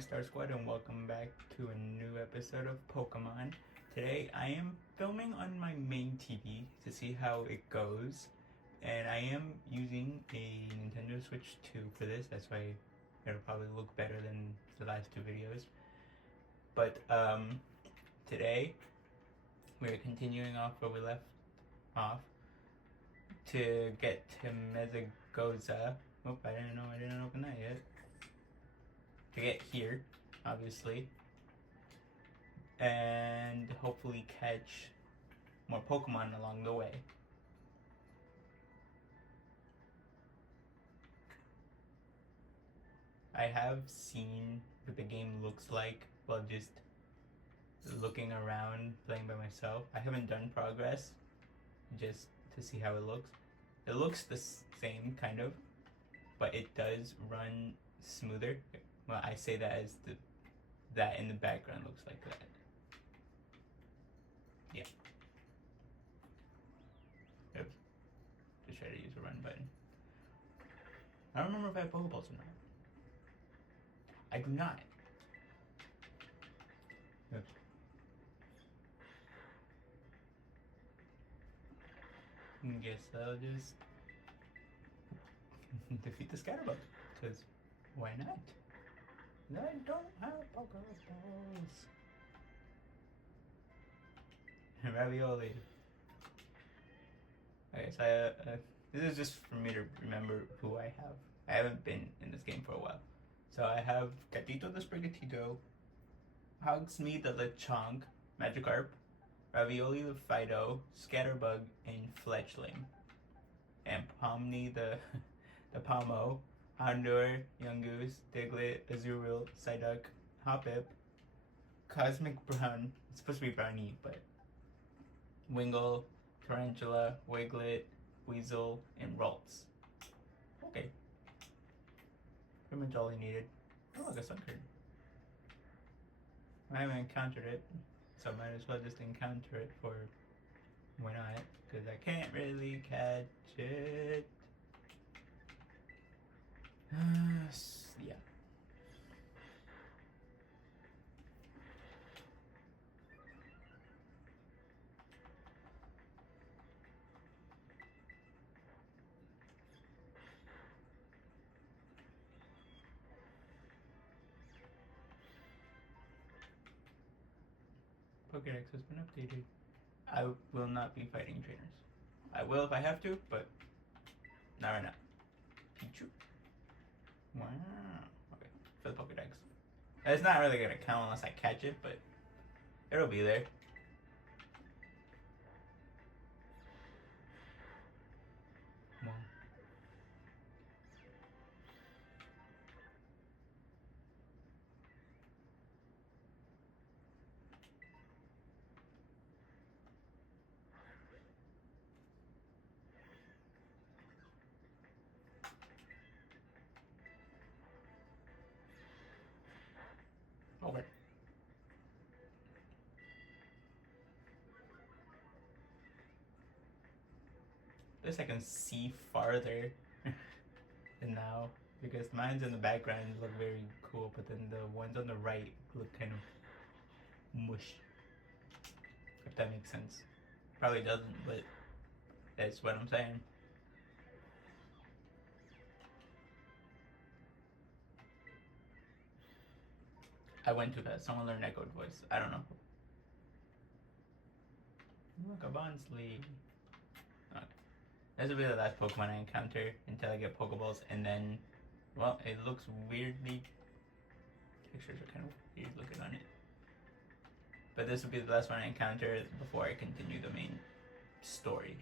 Star Squad, and welcome back to a new episode of Pokemon. Today I am filming on my main TV to see how it goes, and I am using a Nintendo Switch 2 for this. That's why it'll probably look better than the last two videos. But today we're continuing off where we left off to get to Mezagoza. Oh, I didn't open that yet. To get here, obviously, and hopefully catch more Pokemon along the way. I have seen what the game looks like while just looking around, playing by myself. I haven't done progress just to see how it looks. It looks the same, kind of, but it does run smoother. Well, I say that as that in the background looks like that. Yeah. Oops. Just try to use the run button. I don't remember if I have Pokeballs or not. I do not. Oops. Guess I'll just defeat the Scatterbug, because why not? I don't have Pokeballs. Ravioli. Okay, so this is just for me to remember who I have. I haven't been in this game for a while. So I have Gatito the Sprigatito, Hogsmeade the Lechonk, Magikarp, Ravioli the Fido, Scatterbug, and Fletchling. And Pomni the Pomo, Houndour, Yungoos, Diglett, Azurill, Psyduck, Hoppip, Cosmic Brown, it's supposed to be Brownie, but Wingull, Tarantula, Wiglet, Weasel, and Ralts. Okay. Pretty much all I needed. Oh, look, a Sunkern. I haven't encountered it, so I might as well just encounter it for why not? Because I can't really catch it. Yeah. Pokédex has been updated. I will not be fighting trainers. I will if I have to, but not right now. Pichu. Wow. Okay, for the Pokédex. It's not really gonna count unless I catch it, but it'll be there. Wow. Okay. At least I can see farther than now, because mine's in the background look very cool, but then the ones on the right look kind of mush. If that makes sense. Probably doesn't, but that's what I'm saying. I went too fast. Someone learned Echoed Voice. I don't know. Look, a Bonsly. Okay. This will be the last Pokemon I encounter until I get Pokeballs, and then, well, it looks weirdly. Pictures are kind of weird looking on it. But this will be the last one I encounter before I continue the main story.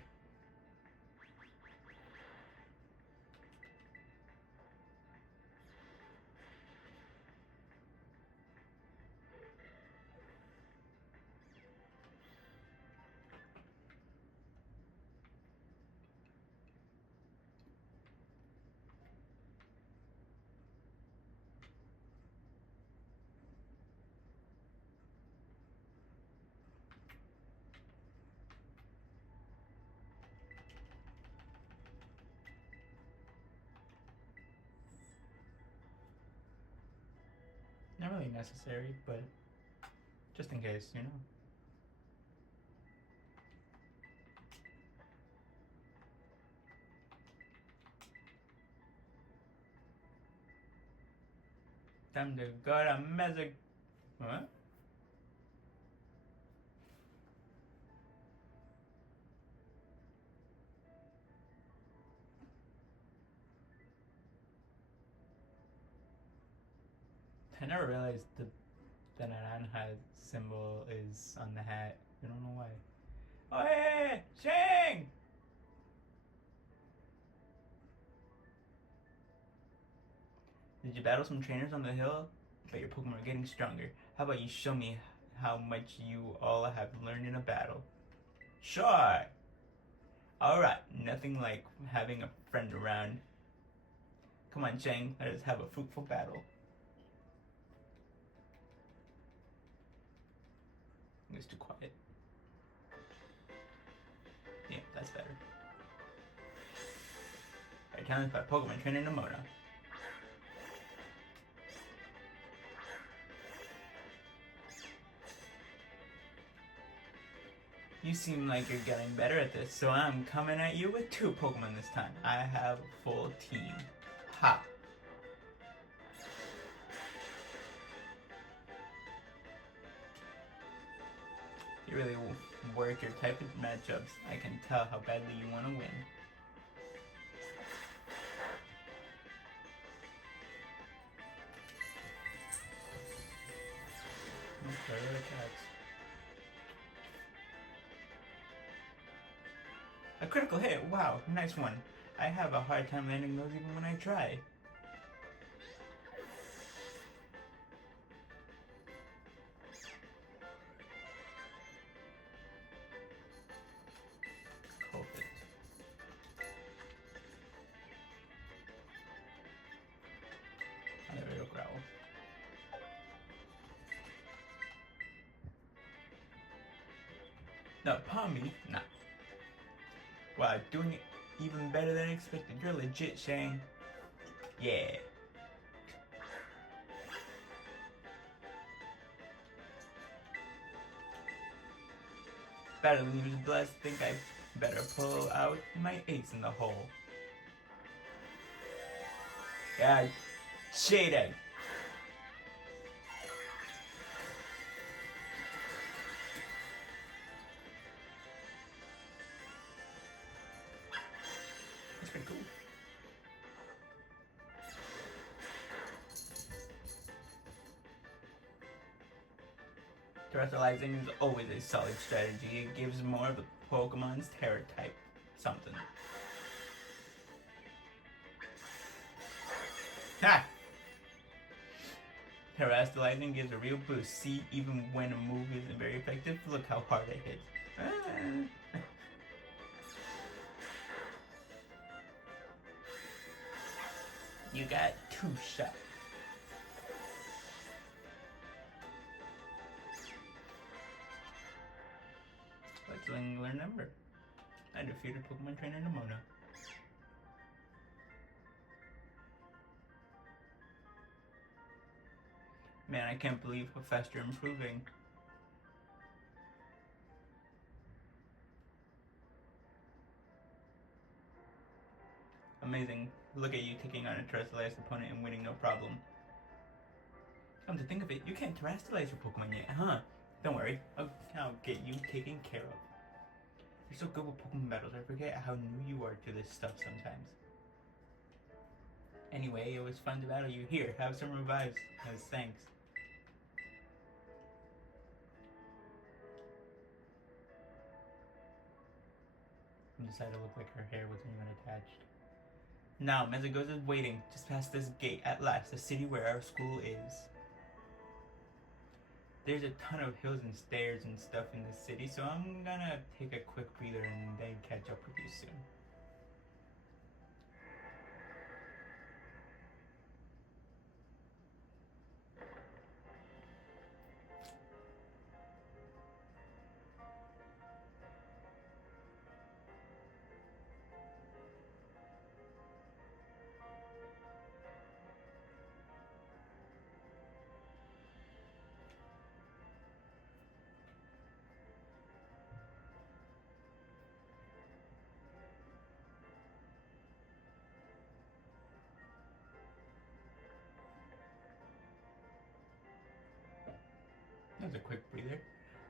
really necessary, but just in case, you know. Time to go to Mezig. What? I never realized the naranja symbol is on the hat. I don't know why. Oh, hey, Shang! Did you battle some trainers on the hill? But your Pokemon are getting stronger. How about you show me how much you all have learned in a battle? Sure! Alright, nothing like having a friend around. Come on, Shang, let us have a fruitful battle. It's too quiet. Yeah, that's better. Alright, challenged by Pokemon Trainer Nimona. You seem like you're getting better at this, so I'm coming at you with 2 Pokemon this time. I have a full team. Ha! You really work your type of matchups. I can tell how badly you want to win. Okay, cats. A critical hit! Wow, nice one. I have a hard time landing those even when I try. COVID. Another growl. No, Palmy? Nah. Wow, doing it even better than expected. You're legit, Shane. Yeah. Battle leaves blessed. Think I better pull out my ace in the hole. Yeah, shaded. That's pretty cool. Terrestrializing is always a solid strategy. It gives more of the Pokemon's Terra type something. Ha! Terrestrializing gives a real boost. See, even when a move isn't very effective, look how hard it hits. You got 2 shots. Let's remember. I defeated Pokemon Trainer Nimona. Man, I can't believe how fast you're improving. Amazing. Look at you taking on a terrestrialized opponent and winning no problem. Come to think of it, you can't terrestrialize your Pokemon yet, huh? Don't worry, I'll get you taken care of. You're so good with Pokemon battles, I forget how new you are to this stuff sometimes. Anyway, it was fun to battle you. Here, have some revives as thanks. Decided to look like her hair wasn't even attached. Now, Mezagoza is waiting just past this gate at last, the city where our school is. There's a ton of hills and stairs and stuff in the city, so I'm gonna take a quick breather and then catch up with you soon.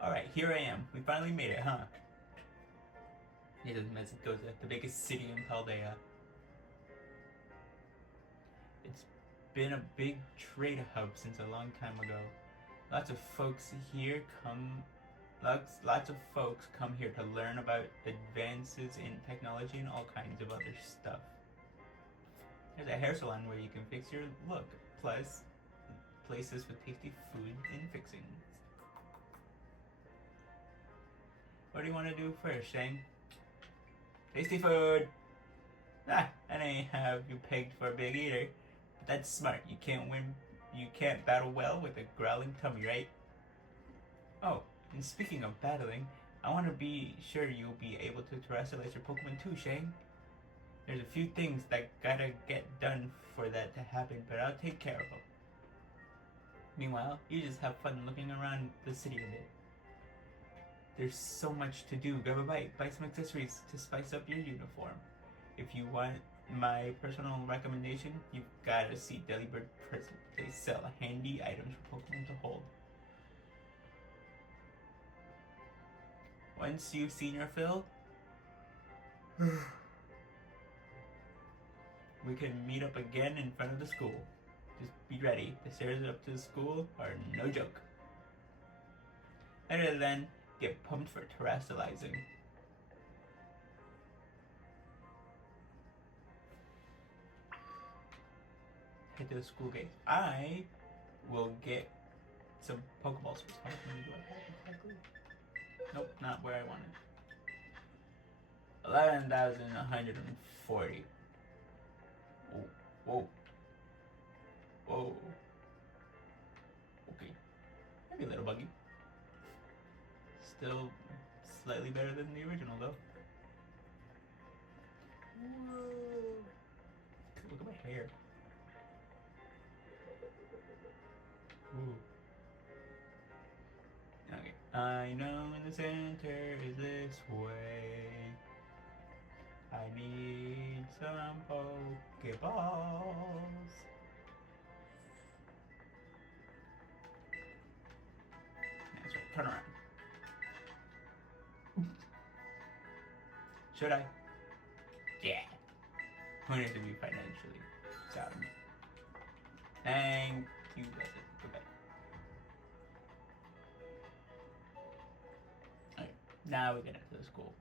Alright, here I am. We finally made it, huh? It is Mexico's the biggest city in Paldea. It's been a big trade hub since a long time ago. Lots of folks here to learn about advances in technology and all kinds of other stuff. There's a hair salon where you can fix your look, plus places with tasty food and fixings. What do you want to do first, Shane? Tasty food! Ah, and I have you pegged for a big eater. But that's smart. You can't battle well with a growling tummy, right? Oh, and speaking of battling, I want to be sure you'll be able to terrestrialize your Pokemon too, Shane. There's a few things that gotta get done for that to happen, but I'll take care of them. Meanwhile, you just have fun looking around the city a bit. There's so much to do. Grab a bite, buy some accessories to spice up your uniform. If you want my personal recommendation, you've gotta see Delibird Prison. They sell handy items for Pokemon to hold. Once you've seen your fill, we can meet up again in front of the school. Just be ready. The stairs up to the school are no joke. Better than get pumped for terrestrializing. Head to the school gate. I will get some Pokeballs. How much money do I have exactly? Nope, not where I wanted. 11,140. Whoa. Whoa. Okay. Maybe a little buggy. Still slightly better than the original though. Whoa. Look at my hair. Ooh. Okay. I know in the center is this way. I need some Pokeballs. That's right. Turn around. Should I? Yeah. Who needs to be financially sound? Thank you. That's it. Okay. Alright. Now we get into the school.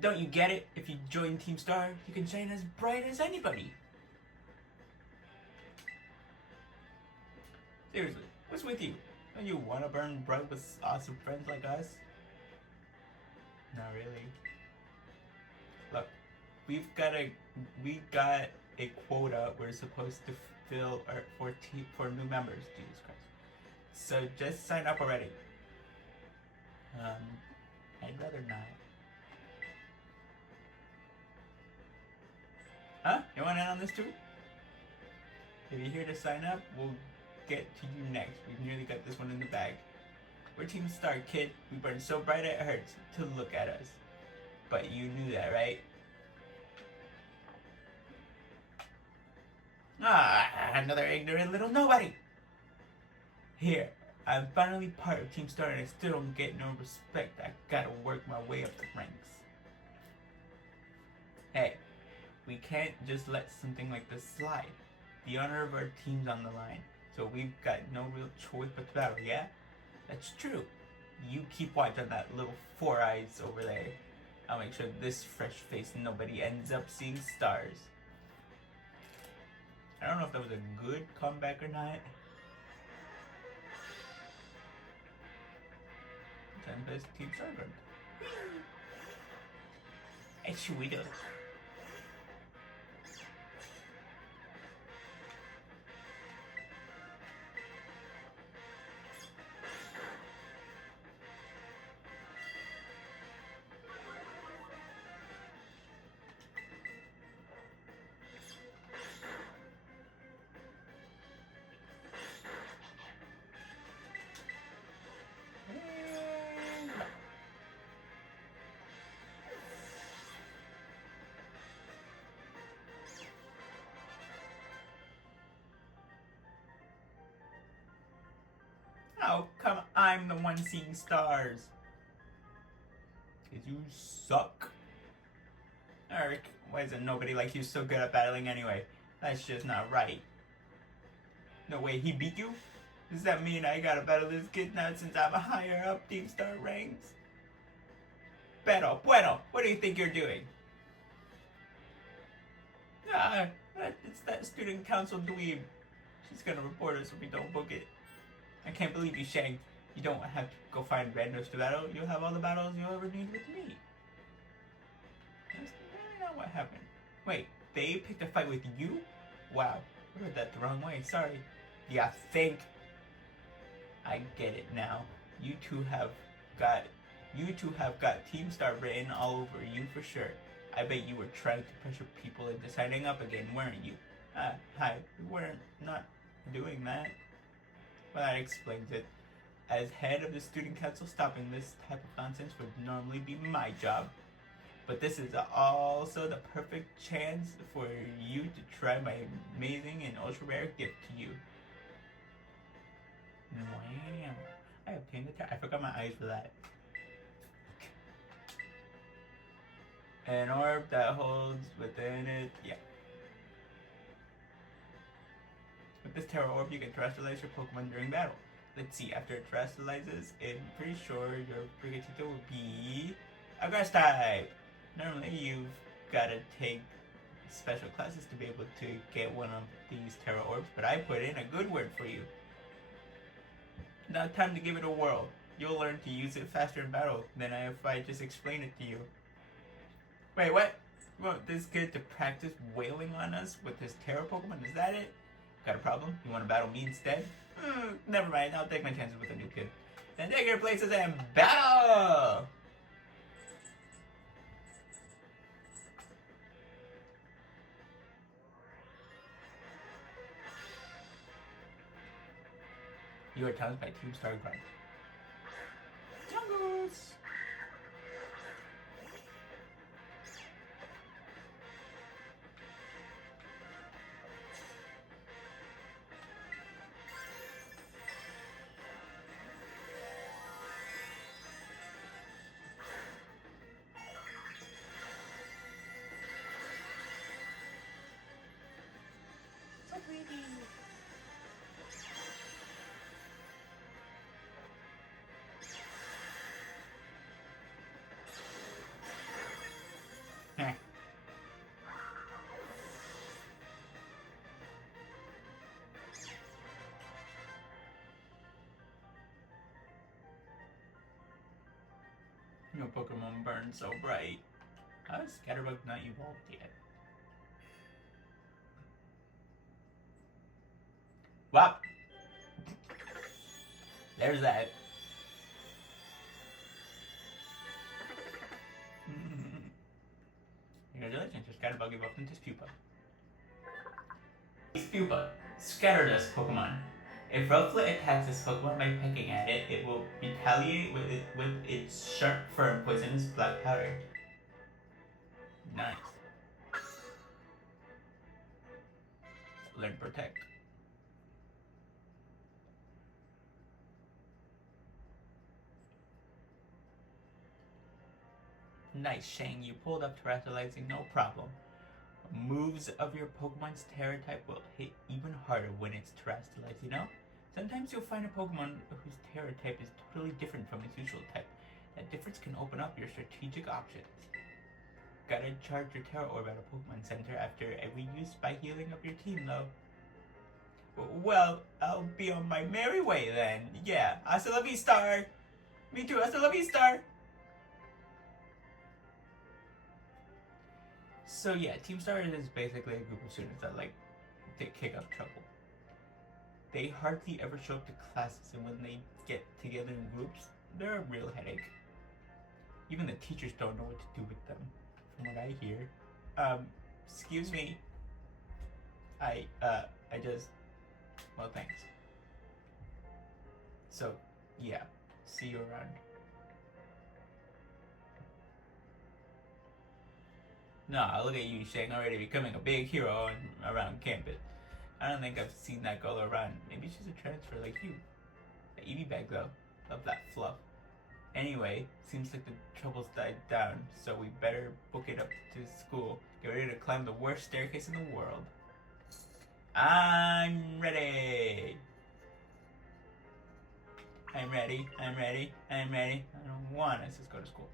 Don't you get it? If you join Team Star, you can shine as bright as anybody. Seriously, what's with you? Don't you want to burn bright with awesome friends like us? Not really. Look, we got a quota we're supposed to fill for new members. Jesus Christ! So just sign up already. I'd rather not. Huh? You want in on this too? If you're here to sign up, we'll get to you next. We've nearly got this one in the bag. We're Team Star, kid. We burn so bright it hurts to look at us. But you knew that, right? Ah, another ignorant little nobody. Here, I'm finally part of Team Star and I still don't get no respect. I gotta work my way up the ranks. Hey, we can't just let something like this slide. The honor of our team's on the line, so we've got no real choice but to battle, yeah? That's true. You keep watch on that little four eyes over there. I'll make sure this fresh-faced nobody ends up seeing stars. I don't know if that was a good comeback or not. Time best Team Starboard. It's we do. How come I'm the one seeing stars? Because you suck. Eric, why isn't nobody like you so good at battling anyway? That's just not right. No way, he beat you? Does that mean I gotta battle this kid now since I'm higher up Team Star ranks? Pero, bueno, what do you think you're doing? It's that student council dweeb. She's gonna report us if we don't book it. I can't believe you shanked. You don't have to go find randos to battle. You'll have all the battles you'll ever need with me. That's really not what happened. Wait, they picked a fight with you? Wow, I read that the wrong way. Sorry. Yeah, think. I get it now. You two have got Team Star written all over you for sure. I bet you were trying to pressure people into signing up again, weren't you? Hi, we weren't not doing that. Well, that explains it. As head of the student council, stopping this type of nonsense would normally be my job. But this is also the perfect chance for you to try my amazing and ultra rare gift to you. Wow. I obtained the I forgot my eyes for that. An orb that holds within it, yeah. With this Terra Orb, you can terrestrialize your Pokemon during battle. Let's see, after it terrestrializes, I'm pretty sure your Brigatito will be a grass type. Normally, you've got to take special classes to be able to get one of these Terra Orbs, but I put in a good word for you. Now time to give it a whirl. You'll learn to use it faster in battle than if I just explain it to you. Wait, what? You want this kid to practice wailing on us with his Terra Pokemon? Is that it? Got a problem? You want to battle me instead? Never mind, I'll take my chances with a new kid. Then take your places and battle! You are challenged by Team Star Grunt. Jungles! So pretty! Your Pokemon burn so bright. How is Scatterbug not evolved yet? Well, there's that. Congratulations, your Scatterbug evolved into Pupa. Pupa, Scatterdust Pokemon. If Rufflet attacks this Pokemon by pecking at it, it will retaliate with its sharp, firm, poisonous black powder. Nice. Learn Protect. Nice, Shang. You pulled up terrestrializing, no problem. Moves of your Pokemon's Terra type will hit even harder when it's terrestrialized, you know? Sometimes you'll find a Pokemon whose Terra type is totally different from its usual type. That difference can open up your strategic options. Gotta charge your Terra Orb at a Pokemon Center after every use by healing up your team, though. Well, I'll be on my merry way then. Yeah, hasta la vista! Me too, hasta la vista! So yeah, Team Star is basically a group of students that like to kick up trouble. They hardly ever show up to classes, and when they get together in groups, they're a real headache. Even the teachers don't know what to do with them, from what I hear. Excuse me. I just, well, thanks. So, yeah, see you around. Nah, look at you, Shang, already becoming a big hero around campus. I don't think I've seen that girl around. Maybe she's a transfer like you. The EV bag though, love that fluff. Anyway, seems like the troubles died down, so we better book it up to school. Get ready to climb the worst staircase in the world. I'm ready. I'm ready. I'm ready. I'm ready. I don't want us to go to school.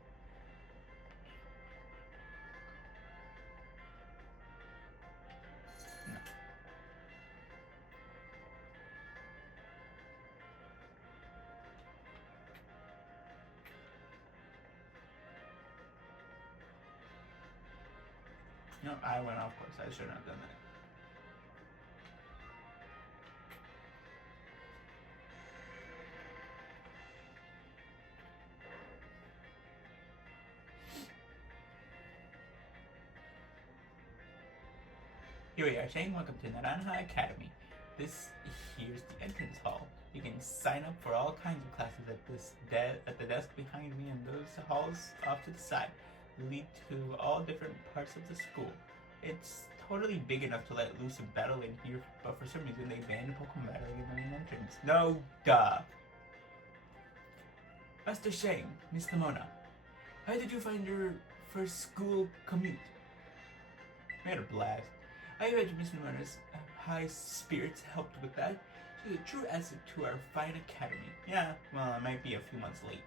No, I went off course. I shouldn't have done that. Here we are, Shane. Welcome to Naranja Academy. This here's the entrance hall. You can sign up for all kinds of classes at the desk behind me, and those halls off to the side lead to all different parts of the school. It's totally big enough to let loose a battle in here, but for some reason they banned Pokemon battling in the main entrance. No, duh. Master Shang, Miss Lamona, how did you find your first school commute? I had a blast. I imagine Miss Lamona's high spirits helped with that. She's a true asset to our fine academy. Yeah, well, I might be a few months late.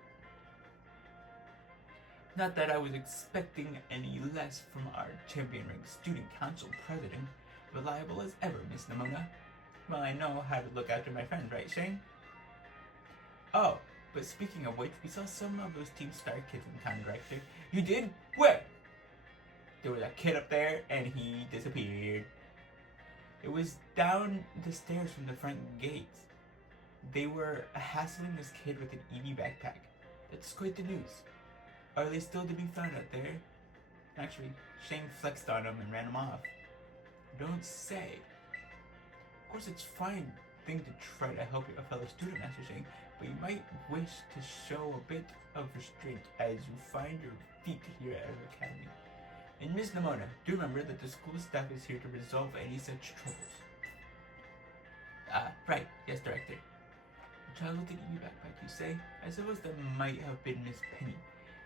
Not that I was expecting any less from our champion rank student council president. Reliable as ever, Miss Lamona. Well, I know how to look after my friends, right, Shane? Oh, but speaking of which, we saw some of those Team Star kids in town, Director. You did? Where? There was a kid up there, and he disappeared. It was down the stairs from the front gates. They were hassling this kid with an EV backpack. That's quite the news. Are they still to be found out there? Actually, Shane flexed on him and ran him off. Don't say. Of course, it's fine thing to try to help a fellow student, Master Shane, but you might wish to show a bit of restraint as you find your feet here at our academy. And Ms. Lamona, do remember that the school staff is here to resolve any such troubles. Right. Yes, Director. A child with an EV backpack, you say? I suppose that might have been Miss Penny.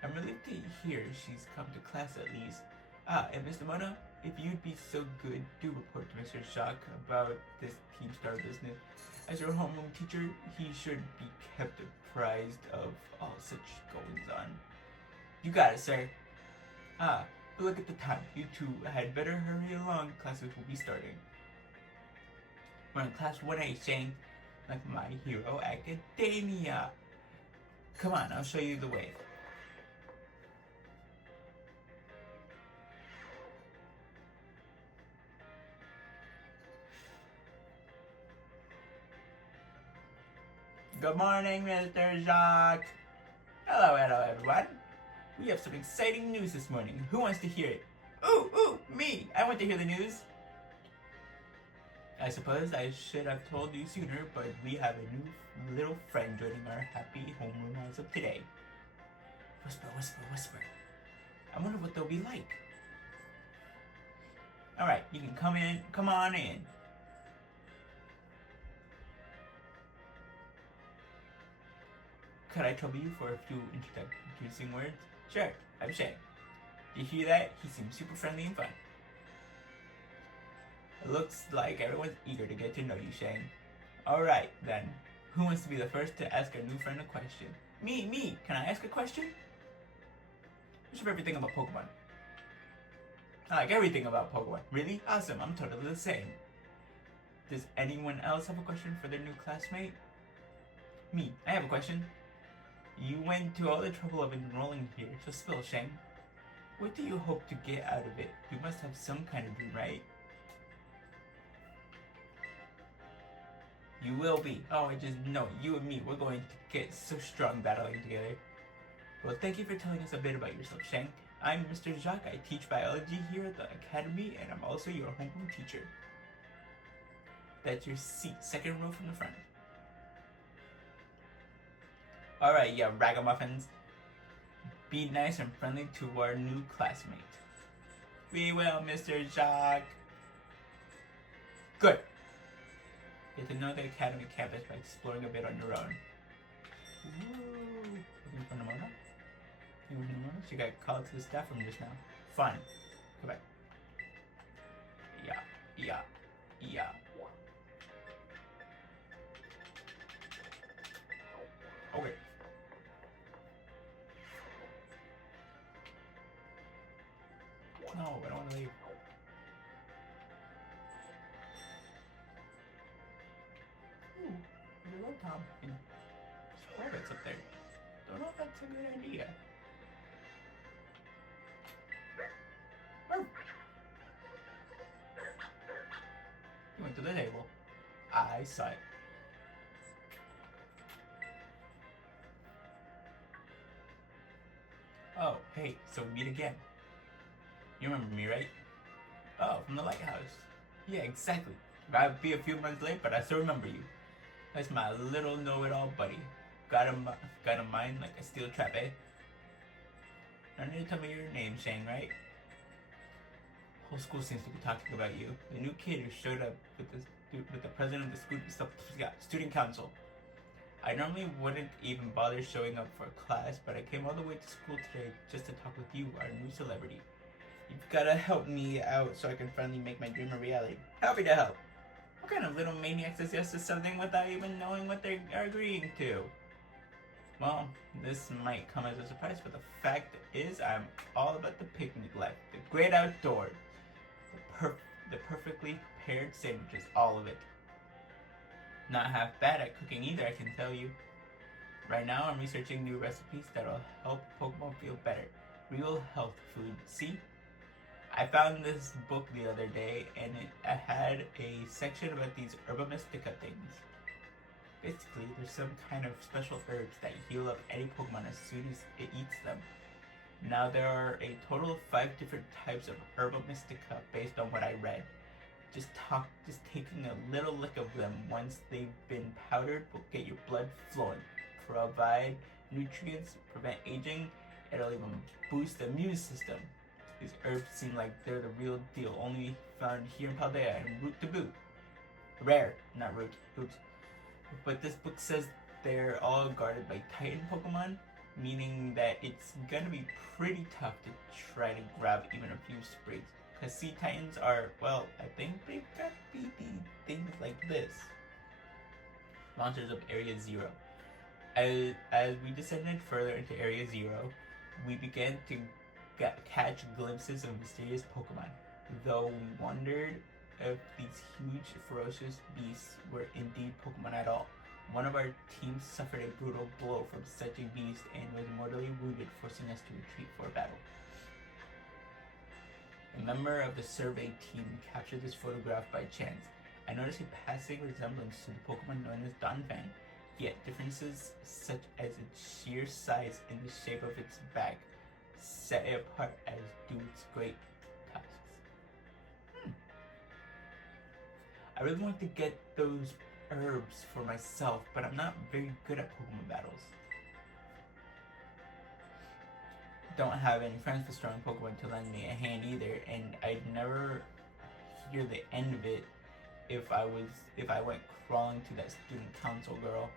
I'm relieved to hear she's come to class at least. And Miss Lamona, if you'd be so good, do report to Mr. Jacques about this Team Star business. As your homeroom teacher, he should be kept apprised of all such goings on. You got it, sir. But look at the time. You two had better hurry along. Classes will be starting. We're in class 1A, Shane. Like My Hero Academia. Come on, I'll show you the way. Good morning, Mr. Jacques. Hello, everyone. We have some exciting news this morning. Who wants to hear it? Ooh, me! I want to hear the news. I suppose I should have told you sooner, but we have a new little friend joining our happy homeroom as of today. Whisper, whisper, whisper. I wonder what they'll be like. Alright, you can come on in. Could I trouble you for a few introducing words? Sure, I'm Shane. You hear that? He seems super friendly and fun. It looks like everyone's eager to get to know you, Shane. Alright, then. Who wants to be the first to ask our new friend a question? Me! Can I ask a question? What's your favorite thing about Pokemon? I like everything about Pokemon. Really? Awesome, I'm totally the same. Does anyone else have a question for their new classmate? Me, I have a question. You went to all the trouble of enrolling here, so spill, Shane. What do you hope to get out of it? You must have some kind of dream, right? You will be. Oh, I just know. You and me, we're going to get so strong battling together. Well, thank you for telling us a bit about yourself, Shang. I'm Mr. Jacques. I teach biology here at the academy, and I'm also your homeroom teacher. That's your seat, second row from the front. Alright, yeah, ragamuffins. Be nice and friendly to our new classmate. We will, Mr. Jacques. Good. Get to know the academy campus by exploring a bit on your own. Woo! Looking for Nimona? She got called to the staff room just now. Fine. Go back. Yeah. Okay. No, I don't want to leave. Ooh, there's a road top and Scarlet's up there. Don't know if that's a good idea. He went to the table. I saw it. Oh, hey, so we meet again. You remember me, right? Oh, from the lighthouse. Yeah, exactly. I'd be a few months late, but I still remember you. That's my little know-it-all buddy. Got a mind like a steel trap, eh? Now need to tell me your name, Shang, right? Whole school seems to be talking about you. The new kid who showed up with the president of the student council. I normally wouldn't even bother showing up for class, but I came all the way to school today just to talk with you, our new celebrity. You've gotta help me out so I can finally make my dream a reality. Happy to help. What kind of little maniac says yes to something without even knowing what they are agreeing to? Well, this might come as a surprise, but the fact is I'm all about the picnic life, the great outdoors, the perfectly prepared sandwiches, all of it. Not half bad at cooking either, I can tell you. Right now I'm researching new recipes that'll help Pokemon feel better. Real health food, see? I found this book the other day and it had a section about these Herba Mystica things. Basically, there's some kind of special herbs that heal up any Pokemon as soon as it eats them. Now there are a total of 5 different types of Herba Mystica based on what I read. Just taking a little lick of them once they've been powdered will get your blood flowing, provide nutrients, prevent aging, it'll even boost the immune system. These herbs seem like they're the real deal, only found here in Paldea and root to boot. Rare, not root, oops. But this book says they're all guarded by Titan Pokemon, meaning that it's gonna be pretty tough to try to grab even a few sprigs. Cause Sea Titans are, well, I think they've got beefy things like this. Monsters of Area Zero. As we descended further into Area Zero, we began to catch glimpses of mysterious Pokemon, though we wondered if these huge, ferocious beasts were indeed Pokemon at all. One of our teams suffered a brutal blow from such a beast and was mortally wounded, forcing us to retreat for battle. A member of the survey team captured this photograph by chance. I noticed a passing resemblance to the Pokemon known as Donphan, yet differences such as its sheer size and the shape of its back set it apart as do its great tusks. I really want to get those herbs for myself, but I'm not very good at Pokemon battles. Don't have any friends with strong Pokemon to lend me a hand either, and I'd never hear the end of it if I went crawling to that student council girl.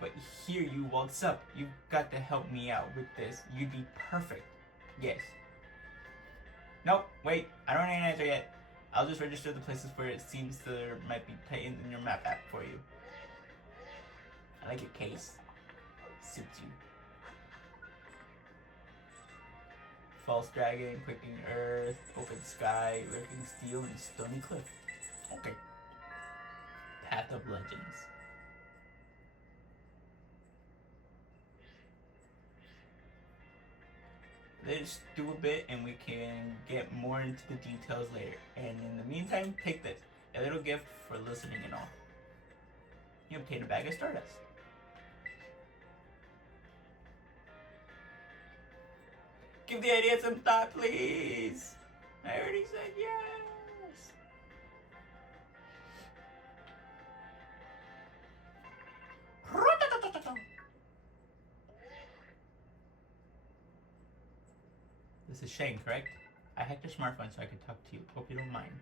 But here you, what's up? You've got to help me out with this. You'd be perfect. Yes. Nope, wait, I don't need an answer yet. I'll just register the places where it seems there might be Titans in your map app for you. I like your case. Suits you. False Dragon, Quaking Earth, Open Sky, Lurking Steel, and Stony Cliff. Okay. Path of Legends. Let's do a bit and we can get more into the details later. And in the meantime, take this. A little gift for listening and all. You obtain a bag of Stardust. Give the idea some thought, please. I already said yes. This is Shane, correct? I hacked your smartphone so I could talk to you. Hope you don't mind.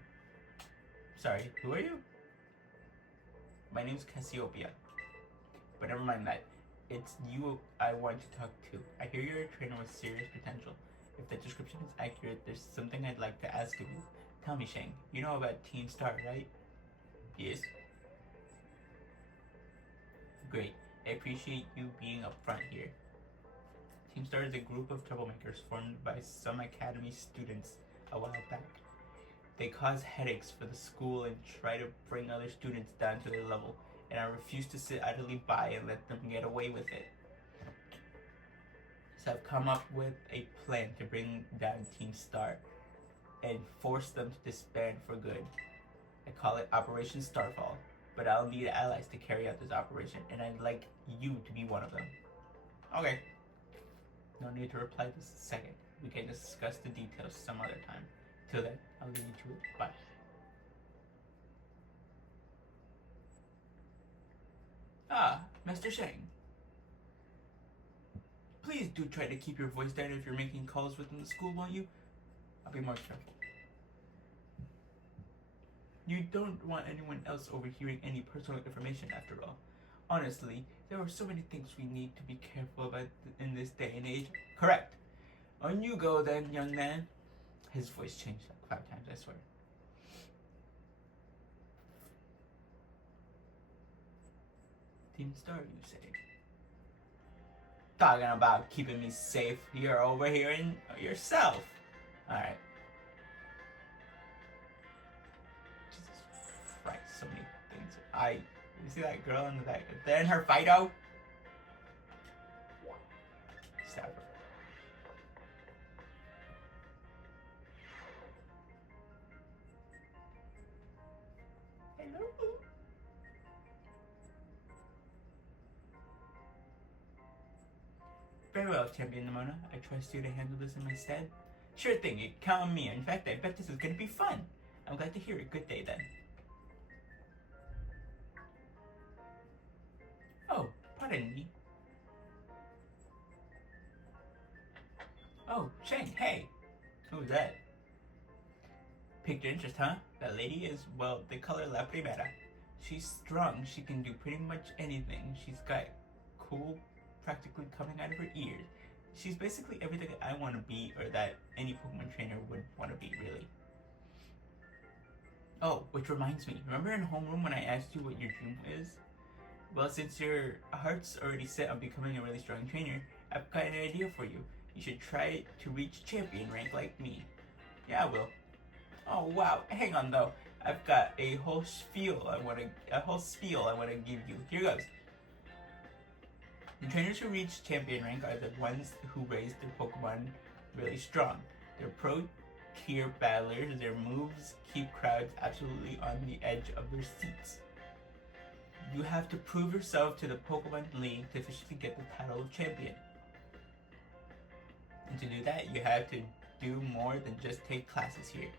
Sorry, who are you? My name's Cassiopeia. But never mind that. It's you I want to talk to. I hear you're a trainer with serious potential. If the description is accurate, there's something I'd like to ask of you. Tell me, Shang, you know about Team Star, right? Yes. Great. I appreciate you being upfront here. Team Star is a group of troublemakers formed by some academy students a while back. They cause headaches for the school and try to bring other students down to their level, and I refuse to sit idly by and let them get away with it. So I've come up with a plan to bring down Team Star and force them to disband for good. I call it Operation Starfall, but I'll need allies to carry out this operation, and I'd like you to be one of them. Okay. No need to reply this second. We can discuss the details some other time. Till then, I'll leave you to it. Bye. Ah, Master Shang. Please do try to keep your voice down if you're making calls within the school, won't you? I'll be more careful. You don't want anyone else overhearing any personal information after all. Honestly, there are so many things we need to be careful about in this day and age. Correct. On you go then, young man. His voice changed like 5 times, I swear. Team Star, you say? Talking about keeping me safe. You're overhearing yourself. Alright. Jesus Christ, so many things. You see that girl in the back? Then her Fido? Stab her. Hello? Very well, Champion Nimona. I trust you to handle this in my stead. Sure thing, you count on me. In fact, I bet this is gonna be fun. I'm glad to hear it. Good day then. Oh, pardon me. Oh, Shang, hey. Who's that? Piqued your interest, huh? That lady is, well, they call her La Primera. She's strong. She can do pretty much anything. She's got cool practically coming out of her ears. She's basically everything I want to be, or that any Pokemon trainer would want to be, really. Oh, which reminds me. Remember in homeroom when I asked you what your dream is? Well, since your heart's already set on becoming a really strong trainer, I've got an idea for you. You should try to reach champion rank like me. Yeah, I will. Oh wow! Hang on though. I've got a whole spiel I want to give you. Here goes. The trainers who reach champion rank are the ones who raise their Pokemon really strong. They're pro-tier battlers. Their moves keep crowds absolutely on the edge of their seats. You have to prove yourself to the Pokemon League to officially get the title of champion. And to do that, you have to do more than just take classes here.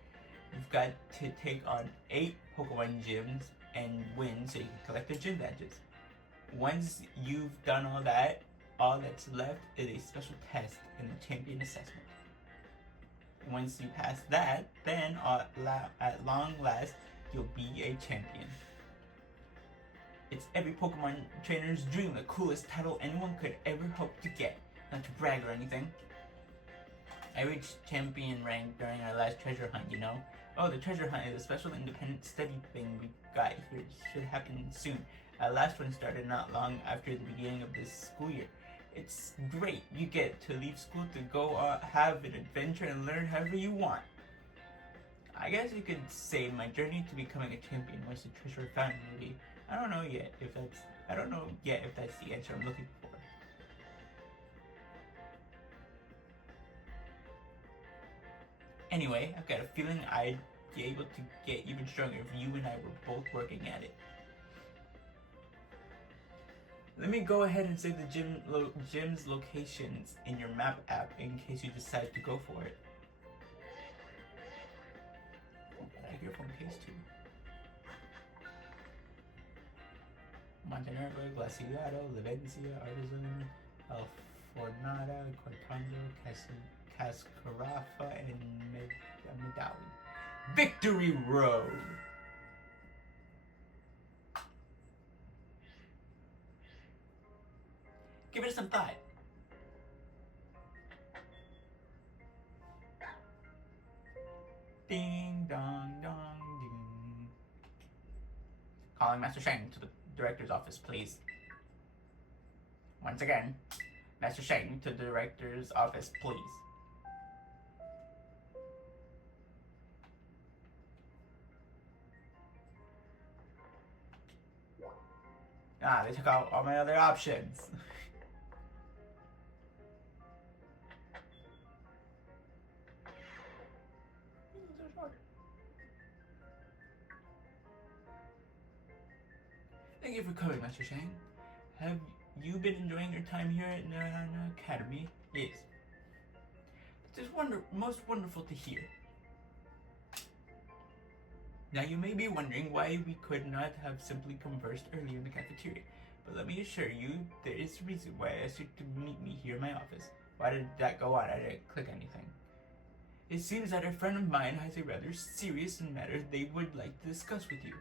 You've got to take on 8 Pokemon gyms and win so you can collect the gym badges. Once you've done all that's left is a special test in the champion assessment. Once you pass that, then at long last, you'll be a champion. It's every Pokemon trainer's dream, the coolest title anyone could ever hope to get. Not to brag or anything. I reached champion rank during our last treasure hunt, you know? Oh, the treasure hunt is a special independent study thing we got here. It should happen soon. Our last one started not long after the beginning of this school year. It's great. You get to leave school to go have an adventure and learn however you want. I guess you could say my journey to becoming a champion was the treasure found, maybe. I don't know yet if that's the answer I'm looking for. Anyway, I've got a feeling I'd be able to get even stronger if you and I were both working at it. Let me go ahead and save the gym's locations in your map app in case you decide to go for it. I hear phone case too. Montenegro, Glaciado, Livencia, Artisan, Alfornada, Cortando, Cascarafa, and Medali. Victory Road! Give it some thought. Ding dong dong ding. Calling Master Shang to the director's office, please. Once again, Master Shang to the director's office, please. Ah, they took out all my other options. Thank you for coming, Master Shang. Have you been enjoying your time here at the academy? Yes. It is most wonderful to hear. Now you may be wondering why we could not have simply conversed earlier in the cafeteria, but let me assure you there is a reason why I asked you to meet me here in my office. Why did that go on? I didn't click anything. It seems that a friend of mine has a rather serious matter they would like to discuss with you.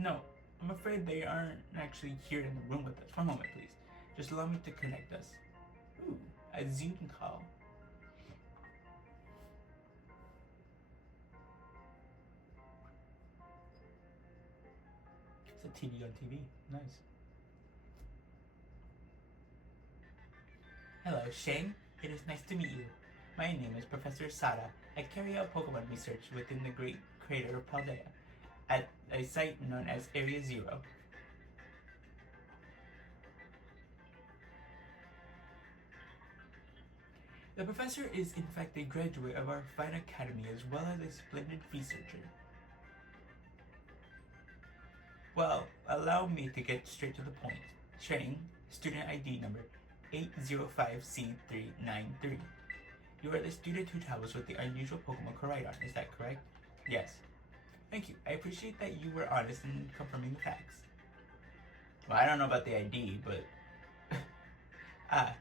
No, I'm afraid they aren't actually here in the room with us. One moment, please. Just allow me to connect us. Ooh, a Zoom call. It's a TV on TV. Nice. Hello, Shang. It is nice to meet you. My name is Professor Sada. I carry out Pokemon research within the Great Crater of Paldea, at a site known as Area Zero. The professor is in fact a graduate of our fine academy as well as a splendid researcher. Well, allow me to get straight to the point. Shang, student ID number 805C393. You are the student who travels with the unusual Pokemon Koraidon, is that correct? Yes. Thank you. I appreciate that you were honest in confirming the facts. Well, I don't know about the ID, but...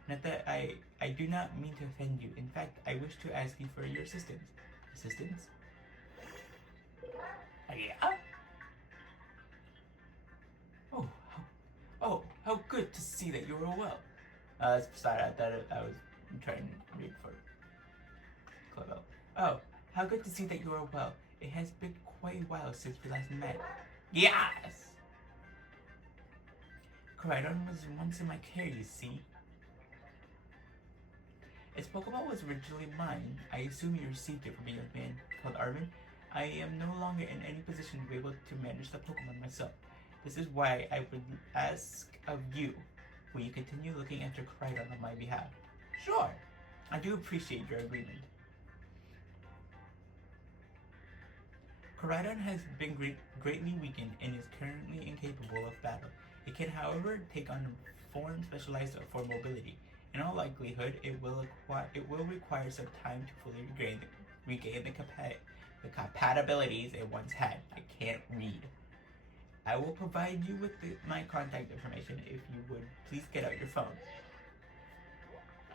not that I do not mean to offend you. In fact, I wish to ask you for your assistance. Assistance? Yeah? Oh, how good to see that you are well. Sorry, I thought I was trying to read for Clavel. Oh, how good to see that you are well. It has been quite a while since we last met. Yes! Koraidon was once in my care, you see. Its Pokeball was originally mine. I assume you received it from a young man called Armin. I am no longer in any position to be able to manage the Pokemon myself. This is why I would ask of you, will you continue looking after Koraidon on my behalf? Sure. I do appreciate your agreement. Koraidon has been greatly weakened and is currently incapable of battle. It can, however, take on forms specialized for mobility. In all likelihood, it will require some time to fully regain the compatibilities it once had. I can't read. I will provide you with my contact information if you would please get out your phone.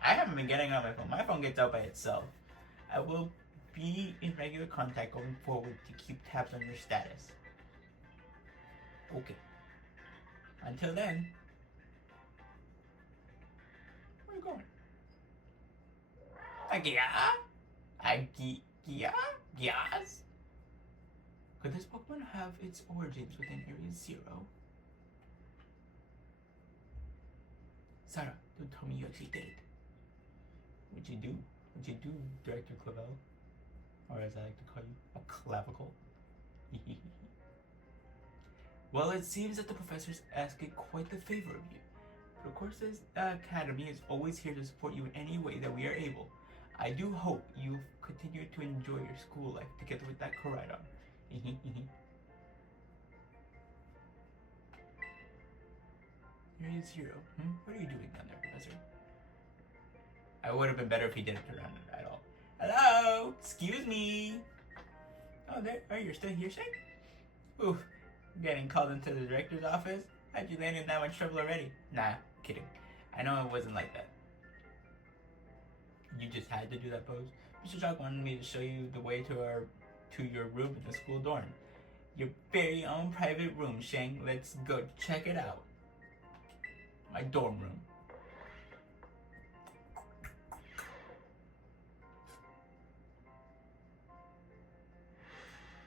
I haven't been getting out my phone. My phone gets out by itself. I will be in regular contact going forward to keep tabs on your status. Okay. Until then, where are you going? Yes? Could this Pokemon have its origins within Area Zero? Sarah, don't tell me you actually did it. What'd you do? What'd you do, Director Clavel? Or as I like to call you, a clavicle. Well, it seems that the professor's asking quite the favor of you. But of course, this academy is always here to support you in any way that we are able. I do hope you continue to enjoy your school life together with that Koraidon. Area Zero. What are you doing down there, Professor? I would have been better if he didn't turn around at all. Hello? Excuse me? Oh, there. Oh, you're still here, Shane? Oof. Getting called into the director's office? How'd you land in that much trouble already? Nah, kidding. I know it wasn't like that. You just had to do that pose. Mr. Jock wanted me to show you the way to our to your room in the school dorm. Your very own private room, Shang. Let's go check it out. My dorm room.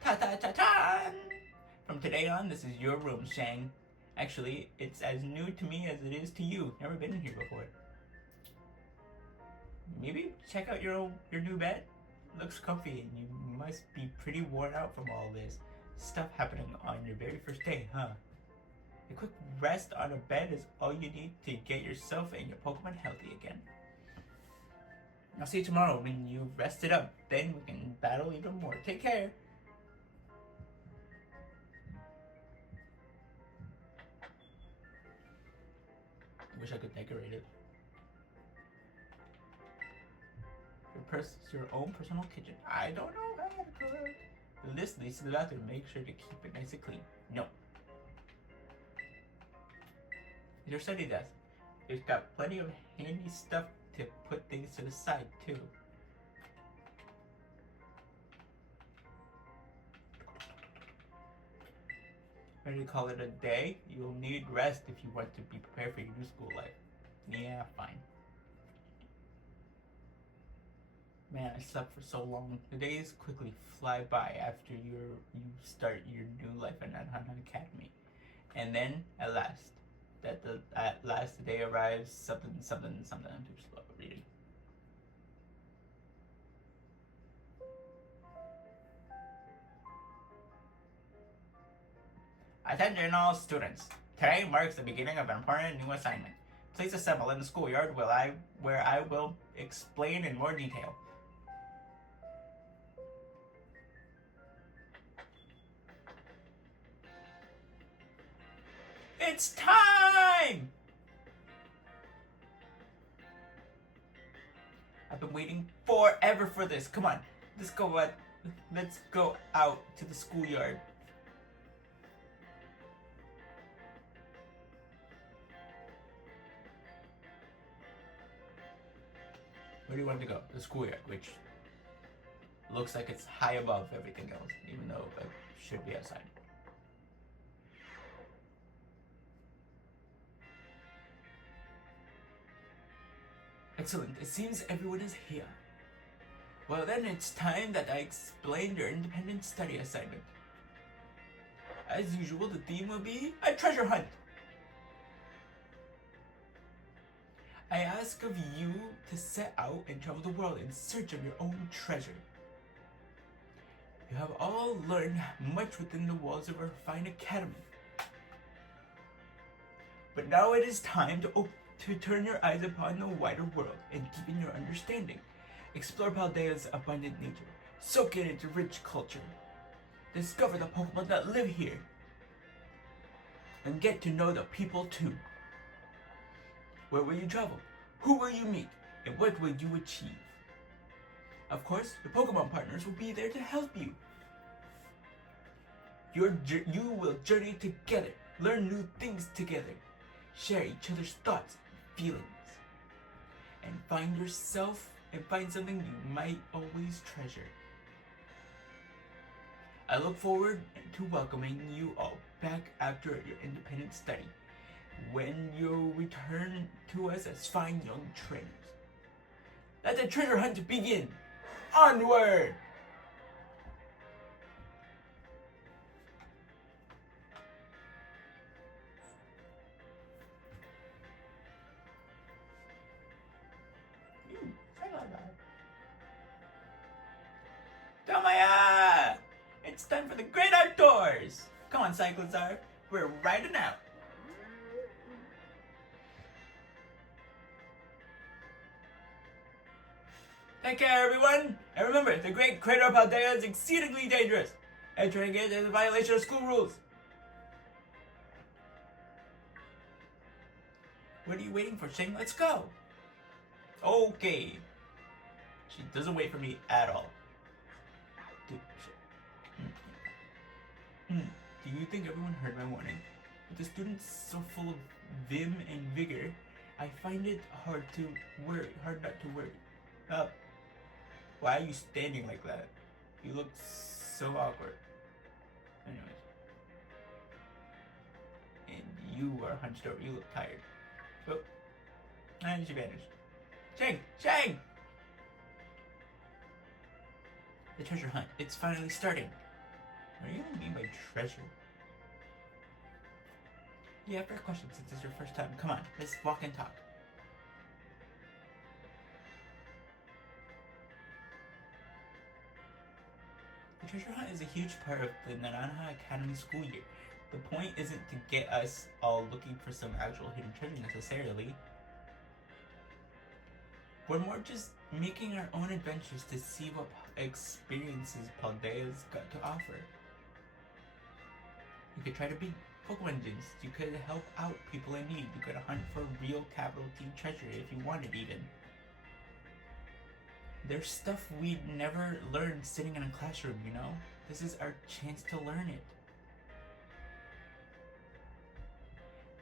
Ta-ta-ta-ta! From today on, this is your room, Shang. Actually, it's as new to me as it is to you. Never been in here before. Maybe check out your new bed. Looks comfy, and you must be pretty worn out from all this stuff happening on your very first day, huh? A quick rest on a bed is all you need to get yourself and your Pokemon healthy again. I'll see you tomorrow when you've rested up. Then we can battle even more. Take care. I wish I could decorate it. Your own personal kitchen. I don't know how to cook. This leads to the bathroom. Make sure to keep it nice and clean. No. Your study desk. It's got plenty of handy stuff to put things to the side too. Ready to call it a day? You'll need rest if you want to be prepared for your new school life. Yeah, fine. Man, I slept for so long. The days quickly fly by after you start your new life at Nanhan Academy. And then, at last, the day arrives, something, I'm too slow at reading. Attention all students. Today marks the beginning of an important new assignment. Please assemble in the schoolyard where I will explain in more detail. It's time! I've been waiting forever for this. Come on, let's go out to the schoolyard. Where do you want to go? The schoolyard, which looks like it's high above everything else, even though it should be outside. Excellent. It seems everyone is here. Well then, it's time that I explain your independent study assignment. As usual, the theme will be a treasure hunt. I ask of you to set out and travel the world in search of your own treasure. You have all learned much within the walls of our fine academy. But now it is time to turn your eyes upon the wider world and deepen your understanding. Explore Paldea's abundant nature. Soak in its rich culture. Discover the Pokemon that live here. And get to know the people too. Where will you travel? Who will you meet? And what will you achieve? Of course, the Pokemon partners will be there to help you. You will journey together, learn new things together, share each other's thoughts and feelings, and find something you might always treasure. I look forward to welcoming you all back after your independent study, when you'll return to us as fine young trainers. Let the treasure hunt begin! Onward! Tomaya! It's time for the great outdoors! Come on, Cyclozar, we're riding out. Take care, everyone! And remember, the Great Crater of Paldea is exceedingly dangerous. Entering it is a violation of school rules. What are you waiting for, Shing? Let's go! Okay. She doesn't wait for me at all. Do you think everyone heard my warning? With the students so full of vim and vigor, I find it hard not to worry. Why are you standing like that? You look so awkward. Anyways. And you are hunched over. You look tired. Oh. And she vanished. Shang! Shang! The treasure hunt. It's finally starting. What do you mean by treasure? Yeah, fair question since it's your first time. Come on, let's walk and talk. The treasure hunt is a huge part of the Naranja Academy school year. The point isn't to get us all looking for some actual hidden treasure necessarily. We're more just making our own adventures to see what experiences Paldea's got to offer. You could try to beat Pokemon gyms. You could help out people in need. You could hunt for real capital T treasure if you wanted even. There's stuff we'd never learned sitting in a classroom, you know? This is our chance to learn it.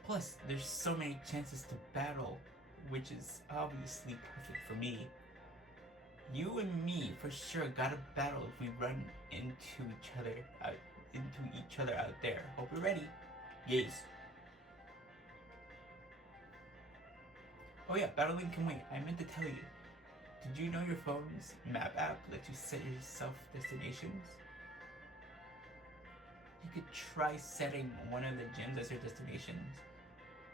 Plus, there's so many chances to battle, which is obviously perfect for me. You and me for sure gotta battle if we run into each other out there. Hope you're ready. Yes. Oh yeah, battling can wait. I meant to tell you. Did you know your phone's map app lets you set yourself destinations? You could try setting one of the gyms as your destinations.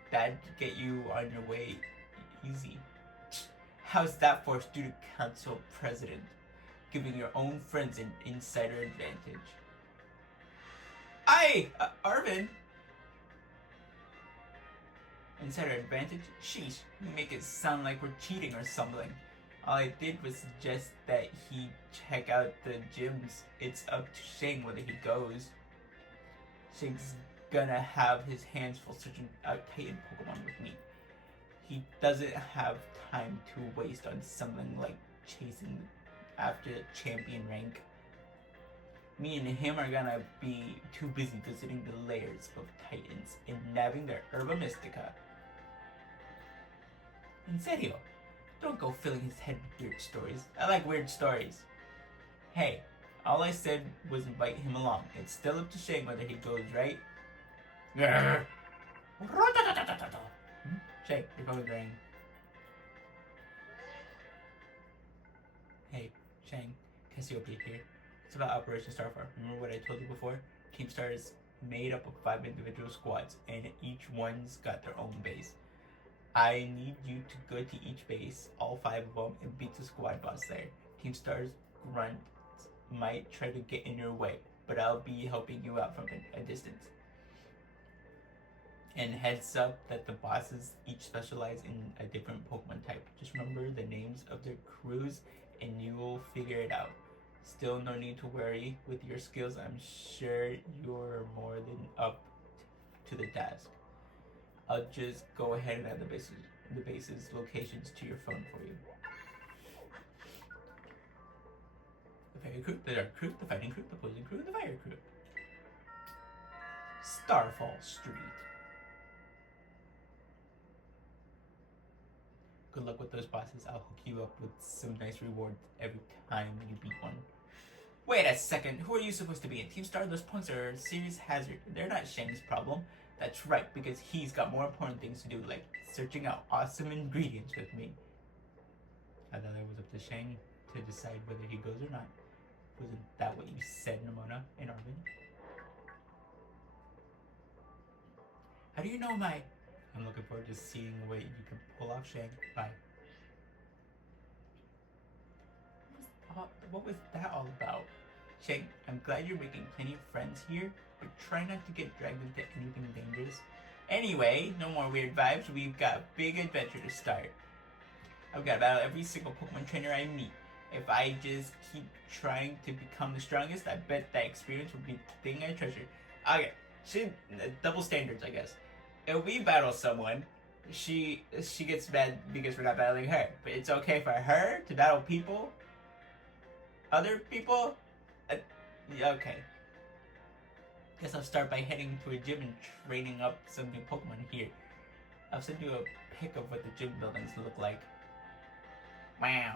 That'd get you on your way easy. How's that for student council president? Giving your own friends an insider advantage. Arvin! Insider advantage? Sheesh, you make it sound like we're cheating or something. All I did was suggest that he check out the gyms. It's up to Shang whether he goes. Shang's gonna have his hands full searching out Titan Pokemon with me. He doesn't have time to waste on something like chasing after the champion rank. Me and him are gonna be too busy visiting the lairs of Titans and nabbing their Herba Mystica. En serio, don't go filling his head with weird stories. I like weird stories. Hey, all I said was invite him along. It's still up to Shang whether he goes, right? Shang, your phone is ringing. Hey, Shang, Cassiopeia here. It's about Operation Starfire. Remember what I told you before? Team Star is made up of 5 individual squads, and each one's got their own base. I need you to go to each base, all 5 of them, and beat the squad boss there. Team Star's grunts might try to get in your way, but I'll be helping you out from a distance. And heads up that the bosses each specialize in a different Pokemon type. Just remember the names of their crews and you will figure it out. Still no need to worry with your skills. I'm sure you're more than up to the task. I'll just go ahead and add the base's locations to your phone for you. The fairy crew, the dark crew, the fighting crew, the poison crew, and the fire crew. Starfall Street. Good luck with those bosses. I'll hook you up with some nice rewards every time you beat one. Wait a second, who are you supposed to be in? Team Star, those punks are a serious hazard. They're not Shang's problem. That's right, because he's got more important things to do, like searching out awesome ingredients with me. I thought it was up to Shang to decide whether he goes or not. Wasn't that what you said, Nimona and Arvin? How do you know my... I'm looking forward to seeing what you can pull off, Shang. Bye. What was that all about? Shang, I'm glad you're making plenty of friends here, but try not to get dragged into anything dangerous. Anyway, no more weird vibes. We've got a big adventure to start. I've got to battle every single Pokemon trainer I meet. If I just keep trying to become the strongest, I bet that experience will be the thing I treasure. Okay, double standards, I guess. If we battle someone, she gets mad because we're not battling her. But it's okay for her to battle people. Other people? Okay. Guess I'll start by heading to a gym and training up some new Pokemon here. I'll send you a pic of what the gym buildings look like. Wow.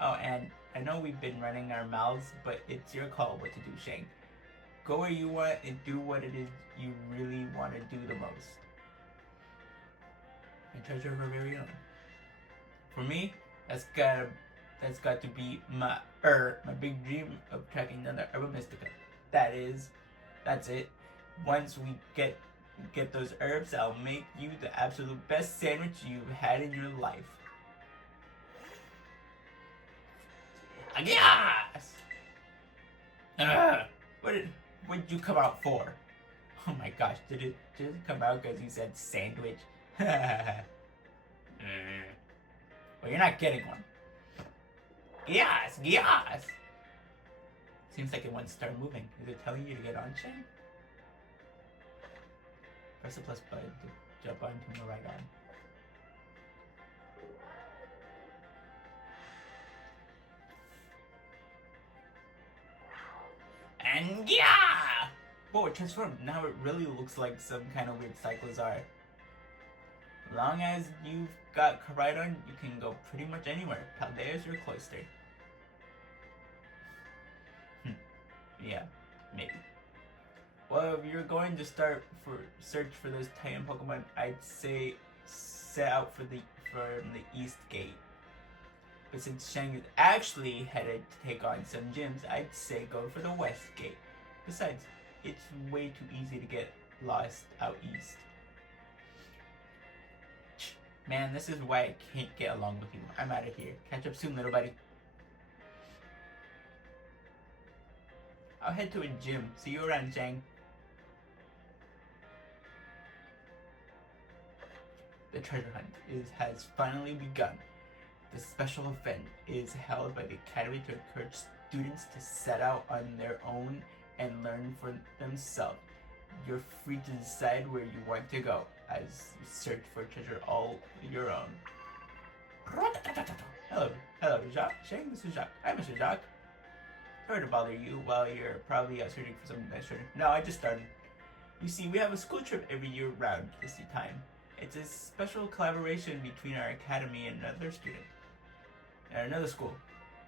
Oh, and I know we've been running our mouths, but it's your call what to do, Shang. Go where you want and do what it is you really want to do the most. And treasure of our very own. For me, that's got to be my big dream of tracking another Herba Mystica. That's it. Once we get those herbs, I'll make you the absolute best sandwich you've had in your life. Yes! What did you come out for? Oh my gosh, did it come out because you said sandwich? Well, you're not getting one. Yes! Seems like it wants to start moving. Is it telling you to get on, Shane? Press the plus button to jump onto the right arm. And yeah! Whoa, it transformed. Now it really looks like some kind of weird Cyclozar. As long as you've got Koraidon, you can go pretty much anywhere. Paldea's your cloister. Yeah, maybe. Well, if you're going to search for those Titan Pokemon, I'd say set out from the East Gate. But since Shang is actually headed to take on some gyms, I'd say go for the West Gate. Besides, it's way too easy to get lost out east. Man, this is why I can't get along with you. I'm out of here. Catch up soon, little buddy. I'll head to a gym. See you around, Shang. The treasure hunt has finally begun. The special event is held by the Academy to encourage students to set out on their own and learn for themselves. You're free to decide where you want to go as you search for treasure all your own. Hello, Jacques. Shang, this is Jacques. Hi, Mr. Jacques. Sorry to bother you while you're probably out searching for something nice treasure. No, I just started. You see, we have a school trip every year round this time. It's a special collaboration between our academy and another school.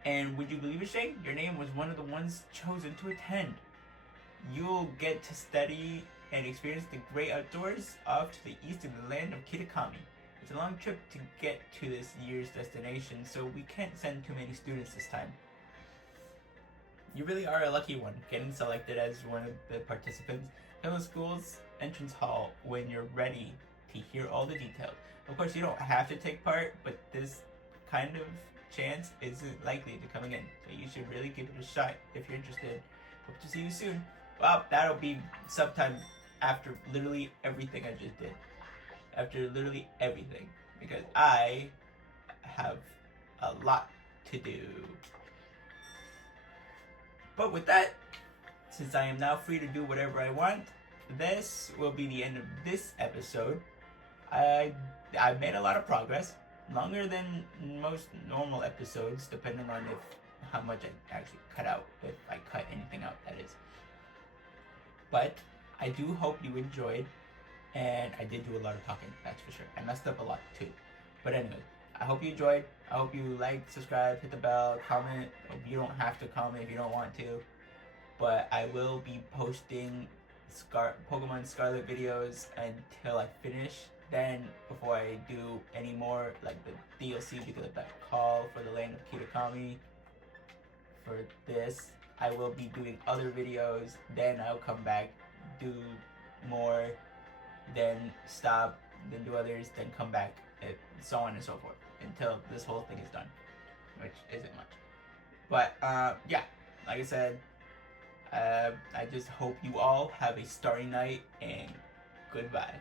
And would you believe it, Shang? Your name was one of the ones chosen to attend. You'll get to study and experience the great outdoors off to the east in the land of Kitakami. It's a long trip to get to this year's destination, so we can't send too many students this time. You really are a lucky one, getting selected as one of the participants. Tell the school's entrance hall when you're ready to hear all the details. Of course, you don't have to take part, but this kind of chance isn't likely to come again, so you should really give it a shot if you're interested. Hope to see you soon. Well, that'll be sometime after literally everything I just did. After literally everything. Because I have a lot to do. But with that, since I am now free to do whatever I want, this will be the end of this episode. I made a lot of progress. Longer than most normal episodes, depending on how much I actually cut out. If I cut anything out, that is. But I do hope you enjoyed, and I did do a lot of talking, that's for sure. I messed up a lot too. But anyway, I hope you enjoyed. I hope you like, subscribe, hit the bell, comment. You don't have to comment if you don't want to. But I will be posting Pokemon Scarlet videos until I finish. Then, before I do any more, like the DLC because of that call for the land of Kitakami, for this, I will be doing other videos. Then I'll come back, do more, then stop, then do others, then come back, and so on and so forth, until this whole thing is done, which isn't much. But, yeah, like I said, I just hope you all have a starry night, and goodbye.